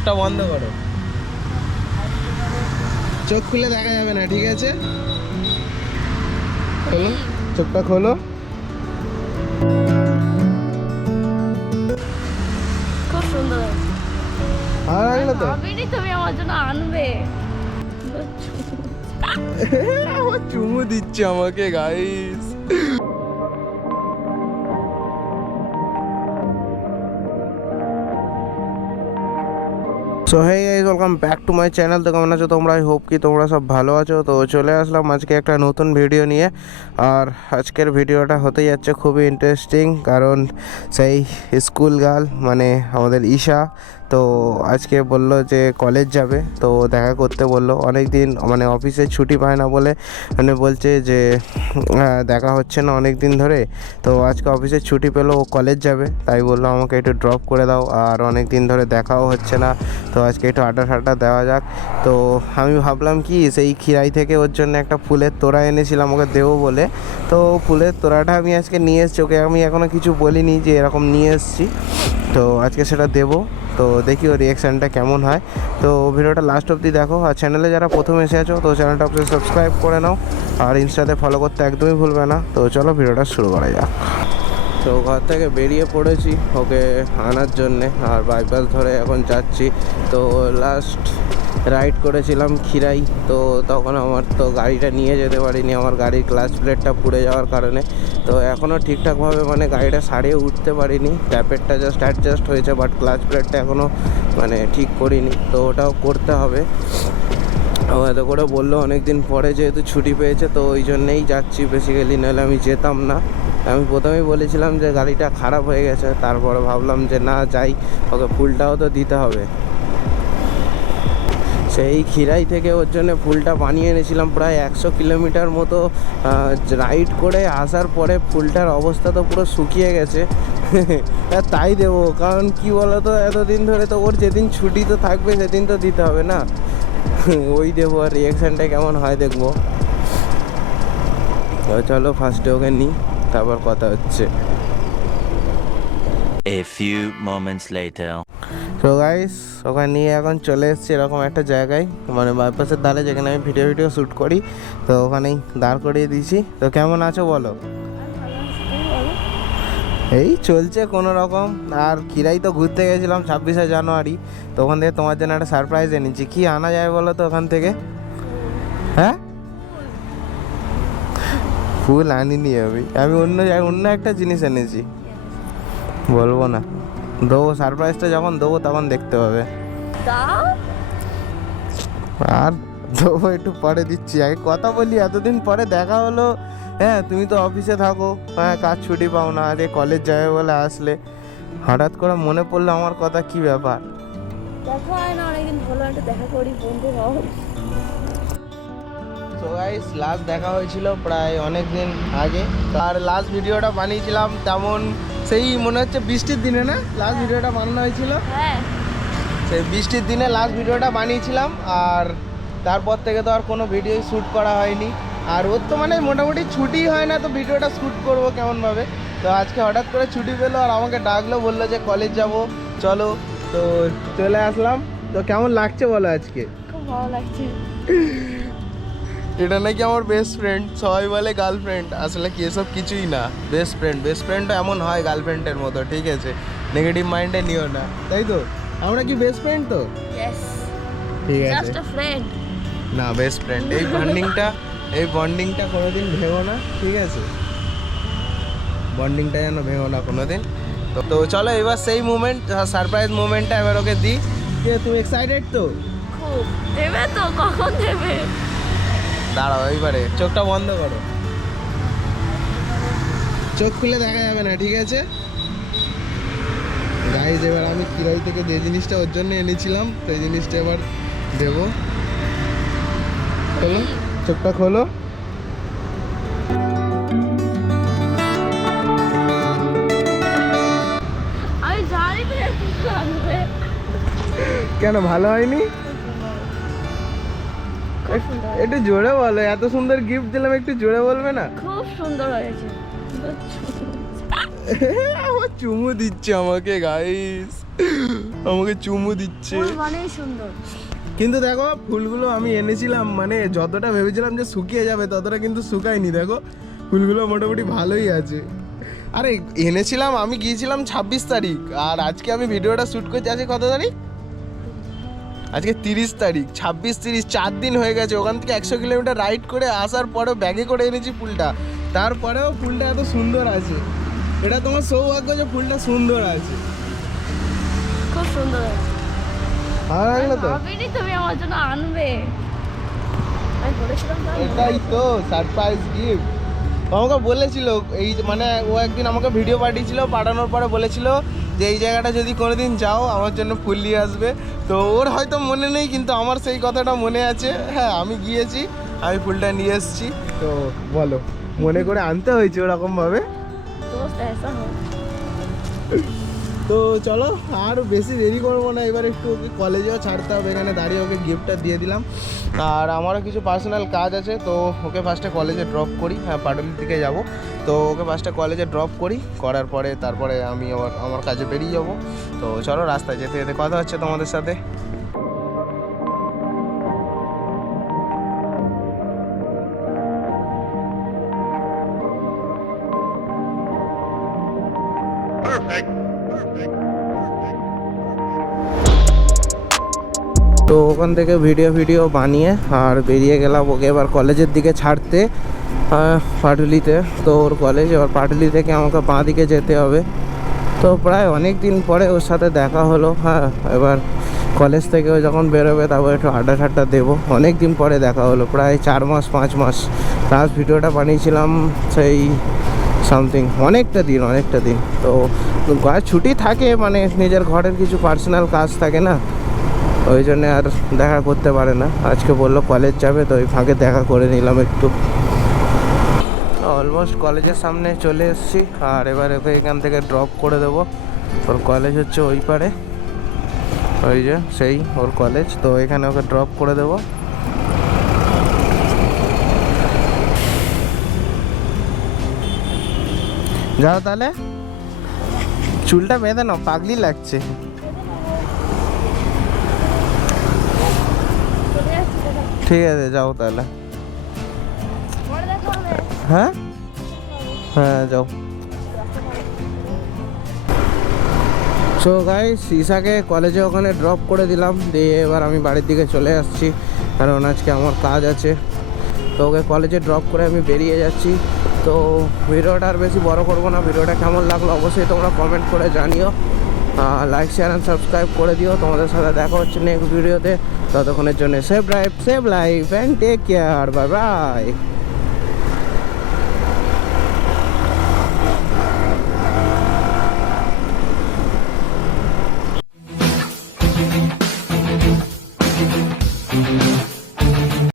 চোখটা বন্ধ করো। চোখ খুলে দেখা যাবে না ঠিক আছে? খোলো চোখটা খোলো। খুব সুন্দর। ভালো লাগল তো? ভাবিনি তুমি আমার জন্য আনবে। আমার চুমু দিচ্ছে আমাকে guys so hey guys welcome back to my channel তো কেমন আছো? তোমরা আই হোপ কি তোমরা সব ভালো আছো। তো চলে আসলাম আজকে একটা নতুন ভিডিও নিয়ে। আর আজকের ভিডিওটা হতে যাচ্ছে খুবই ইন্টারেস্টিং কারণ সেই স্কুল গার্ল মানে আমাদের ঈশা তো আজকে বলল যে কলেজ যাবে, তো দেখা করতে বলল। অনেক দিন মানে অফিসে ছুটি পায় না বলে মানে বলছে যে দেখা হচ্ছে না অনেক দিন ধরে। তো আজকে অফিসে ছুটি পেল, ও কলেজ যাবে, তাই বলল আমাকে একটু ড্রপ করে দাও, আর অনেক দিন ধরে দেখাও হচ্ছে না। তো আজকে একটু আড্ডা ঠাড্ডা দেওয়া যাক। তো আমি ভাবলাম কি, সেই খিরাই থেকে ওর জন্য একটা ফুলের তোড়া এনেছিলাম ওকে দেবো বলে। তো ফুলের তোড়াটা আমি আজকে নিয়ে এসেছি, ওকে আমি এখনও কিছু বলিনি যে এরকম নিয়ে এসেছি। তো আজকে সেটা দেবো। তো দেখি ওর রিয়াকশানটা কেমন হয়। তো ভিডিওটা লাস্ট অব্দি দেখো। আর চ্যানেলে যারা প্রথম এসে আছো, তো চ্যানেলটা অবশ্যই সাবস্ক্রাইব করে নাও। আর ইনস্টাতে ফলো করতে একদমই ভুলবে না। তো চলো ভিডিওটা শুরু করা যাক। তো ঘর থেকে বেরিয়ে পড়েছি ওকে আনার জন্যে। আর বাইপাস ধরে এখন যাচ্ছি। তো লাস্ট রাইড করেছিলাম খিরাই তো তখন আমার তো গাড়িটা নিয়ে যেতে পারিনি, আমার গাড়ির ক্লাচ প্লেটটা পুড়ে যাওয়ার কারণে। তো এখনও ঠিকঠাকভাবে মানে গাড়িটা সারিয়ে উঠতে পারিনি ট্যাপেরটা জাস্ট অ্যাডজাস্ট হয়েছে বাট ক্লাচ প্লেটটা এখনও মানে ঠিক করিনি, তো ওটাও করতে হবে। এত করে বলল অনেক দিন পরে যেহেতু ছুটি পেয়েছে, তো ওই জন্যেই যাচ্ছি বেসিক্যালি নাহলে আমি যেতাম না। আমি প্রথমেই বলেছিলাম যে গাড়িটা খারাপ হয়ে গেছে, তারপরে ভাবলাম যে না, যাই, ওকে ফুলটাও তো দিতে হবে। সেই খিরাই থেকে ওর জন্য ফুলটা বানিয়ে এনেছিলাম, প্রায় একশো কিলোমিটার মতো রাইড করে আসার পরে ফুলটার অবস্থা তো পুরো শুকিয়ে গেছে। তাই দেবো, কারণ কি বলতো, এতদিন ধরে তো ওর যেদিন ছুটি তো থাকবে সেদিন তো দিতে হবে না। ওই দেবো, আর রিয়াকশানটা কেমন হয় দেখব। চলো ফার্স্টে ওকে নিই, তারপর কথা হচ্ছে। A few moments later. তো গাইস ওখানে নিয়ে এখন চলে এসেছি এরকম একটা জায়গায় মানে বাইপাসের ধারে যেখানে আমি ভিডিও ভিডিও শ্যুট করি। তো ওখানেই দাঁড় করিয়ে দিয়েছি। তো কেমন আছো বলো? এই চলছে কোনো রকম আর খিরাই তো ঘুরতে গেছিলাম ছাব্বিশে জানুয়ারি। তো ওখান থেকে তোমার জন্য একটা সারপ্রাইজ এনেছি। কি আনা যায় বলো তো ওখান থেকে? হ্যাঁ? ফুল আনিনি আমি। আমি অন্য অন্য একটা জিনিস এনেছি। বলব না। দেবো সারপ্রাইজটা যখন দেবো তখন দেখতে হবে। আর দেবো একটু পরে দিচ্ছি। আগে কথা বলি এতদিন পরে দেখা হলো। হ্যাঁ তুমি তো অফিসে থাকো। হ্যাঁ কাজ ছুটি পাও না। আরে কলেজ যাবে বলে আসলে। হঠাৎ করে মনে পড়ল আমার কথা কি ব্যাপার। দেখা হয় না অনেকদিন ভালো একটা দেখা করি বন্ধু হও। তো গাইস লাস্ট দেখা হয়েছিল প্রায় অনেক দিন আগে। আর লাস্ট ভিডিওটা বানিয়েছিলাম তেমন সেই মনে হচ্ছে বৃষ্টির দিনে না? লাস্ট ভিডিওটা বানানো হয়েছিল। হ্যাঁ। সেই বৃষ্টির দিনে লাস্ট ভিডিওটা বানিয়েছিলাম আর তারপর থেকে তো আর কোনো ভিডিও শ্যুট করা হয়নি। আর ওর তো মানে মোটামুটি ছুটি হয় না তো ভিডিওটা শ্যুট করব কেমনভাবে? তো আজকে হঠাৎ করে ছুটি পেল আর আমাকে ডাকলো বলল যে কলেজ যাব চলো। তো চলে আসলাম। তো কেমন লাগছে বলো আজকে? খুব ভালো লাগছে। এটা নাকি আমার বেস্ট ফ্রেন্ড সবাই বলে গার্লফ্রেন্ড আসলে কি এসব কিছুই না। বেস্ট ফ্রেন্ড বেস্ট ফ্রেন্ডও এমন হয় গার্লফ্রেন্ডের মতো ঠিক আছে? নেগেটিভ মাইন্ডে নিও না। তাই তো? আমরা কি বেস্ট ফ্রেন্ড তো? ঠিক আছে। ফ্রেন্ড না বেস্ট ফ্রেন্ড এই বন্ডিংটা এই বন্ডিংটা কোনোদিন ভেঙো না ঠিক আছে? বন্ডিংটা যেন ভেঙো না কোনোদিন। তো তো চলো এবার সেই মুমেন্ট সারপ্রাইজ মুমেন্টটা এবার ওকে দিই। তুমি এক্সাইটেড তো? খুব। দেবে তো? কখন দেবে? দাঁড়াও এইবারে। চোখটা বন্ধ করো। চোখ খুলে দেখা যাবে না ঠিক আছে? গাইজ এবার আমি কিরাই থেকে যে জিনিসটা ওর জন্য এনেছিলাম সেই জিনিসটা এবার দেবো। খোলো চোখটা খোলো। কেন ভালো হয়নি? একটু জোরে বলো এত সুন্দর গিফট দিলাম একটু জোরে বলবে না? খুব সুন্দর হয়েছে। আমার চুমু দিচ্ছে আমাকে গাইস আমাকে চুমু দিচ্ছে। ফুল সুন্দর। কিন্তু দেখো ফুলগুলো আমি এনেছিলাম মানে যতটা ভেবেছিলাম যে শুকিয়ে যাবে ততটা কিন্তু শুকায়নি। দেখো ফুলগুলো মোটামুটি ভালোই আছে। আরে এনেছিলাম আমি গিয়েছিলাম ছাব্বিশ তারিখ আর আজকে আমি ভিডিওটা শ্যুট করছি আজকে কত তারিখ? আজকে তিরিশ তারিখ ছাব্বিশ তিরিশ চার দিন হয়ে গেছে। ওখান থেকে একশো কিলোমিটার রাইড করে আসার পরেও ব্যাগে করে এনেছি ফুলটা তারপরেও ফুলটা এত সুন্দর আছে। এটা তোমার সৌভাগ্য যে ফুলটা সুন্দর আছে। খুব সুন্দর আছে। ভালো লাগল তো? তুমি আমার জন্য আনবে। এটাই তো সারপ্রাইজ গিফট আমাকে বলেছিল এই মানে ও একদিন আমাকে ভিডিও পাঠিয়েছিল পাঠানোর পরে বলেছিল যে এই জায়গাটা যদি কোনো দিন যাও, আমার জন্য ফুল নিয়ে আসবে। তো ওর হয়তো মনে নেই, কিন্তু আমার সেই কথাটা মনে আছে। হ্যাঁ আমি গিয়েছি, আমি ফুলটা নিয়ে এসেছি। তো বলো, মনে করে আনতে হয়েছে ওরকমভাবে? তো চলো, আর বেশি দেরি করব না, এবার একটু ওকে কলেজেও ছাড়তে হবে এখানে দাঁড়িয়ে ওকে গিফটটা দিয়ে দিলাম। আর আমারও কিছু পার্সোনাল কাজ আছে, তো ওকে ফার্স্টে কলেজে ড্রপ করি হ্যাঁ পাটুলির দিকে যাব। তো ওকে ফার্স্টে কলেজে ড্রপ করি, করার পরে তারপরে আমি আবার, আমার কাজে বেরিয়ে যাব। তো চলো, রাস্তায় যেতে যেতে কথা হচ্ছে তোমাদের সাথে। তো ওখান থেকে ভিডিও ভিডিও বানিয়ে আর বেরিয়ে গেলাম ওকে এবার কলেজের দিকে ছাড়তে পাটুলিতে। তো ওর কলেজ এবার পাটুলি থেকে আমাকে বাঁ দিকে যেতে হবে। তো প্রায় অনেক দিন পরে ওর সাথে দেখা হলো হ্যাঁ এবার কলেজ থেকে ও যখন বেরোবে তারপর একটু আড্ডা ঠাড্ডা দেবো। অনেক দিন পরে দেখা হলো, প্রায় চার মাস, পাঁচ মাস। লাস্ট ভিডিওটা বানিয়েছিলাম সেই সামথিং অনেকটা দিন অনেকটা দিন। তো ছুটি থাকে মানে নিজের ঘরের কিছু পার্সোনাল কাজ থাকে না। ওই জন্যে আর দেখা করতে পারে না। আজকে বলল কলেজ যাবে, তো ওই ফাঁকে দেখা করে নিলাম একটু। অলমোস্ট কলেজের সামনে চলে এসেছি, আর এবার ওকে এখান থেকে ড্রপ করে দেবো। ওর কলেজ হচ্ছে ওই পারে। ওই যে সেই ওর কলেজ তো এখানে ওকে ড্রপ করে দেবো। যাও তাহলে। চুলটা বেঁধে নাও, পাগলি লাগছে চলে যাচ্ছি দাদা ঠিক আছে, যাও তাহলে। হ্যাঁ? হ্যাঁ যাও। সো গাইস ঈশাকে কলেজে ওখানে ড্রপ করে দিলাম। দিয়ে এবার আমি বাড়ির দিকে চলে আসছি। কারণ আজকে আমার কাজ আছে। তো ওকে কলেজে ড্রপ করে আমি বেরিয়ে যাচ্ছি। তো, ভিডিওটা আর বেশি বড় করব না। ভিডিওটা কেমন লাগল অবশ্যই তোমরা কমেন্ট করে জানিও। লাইক শেয়ার অ্যান্ড সাবস্ক্রাইব করে দিও। তোমাদের সাথে দেখা হচ্ছে নেক্সট ভিডিওতে ততক্ষণের জন্য save life save life and take care bye bye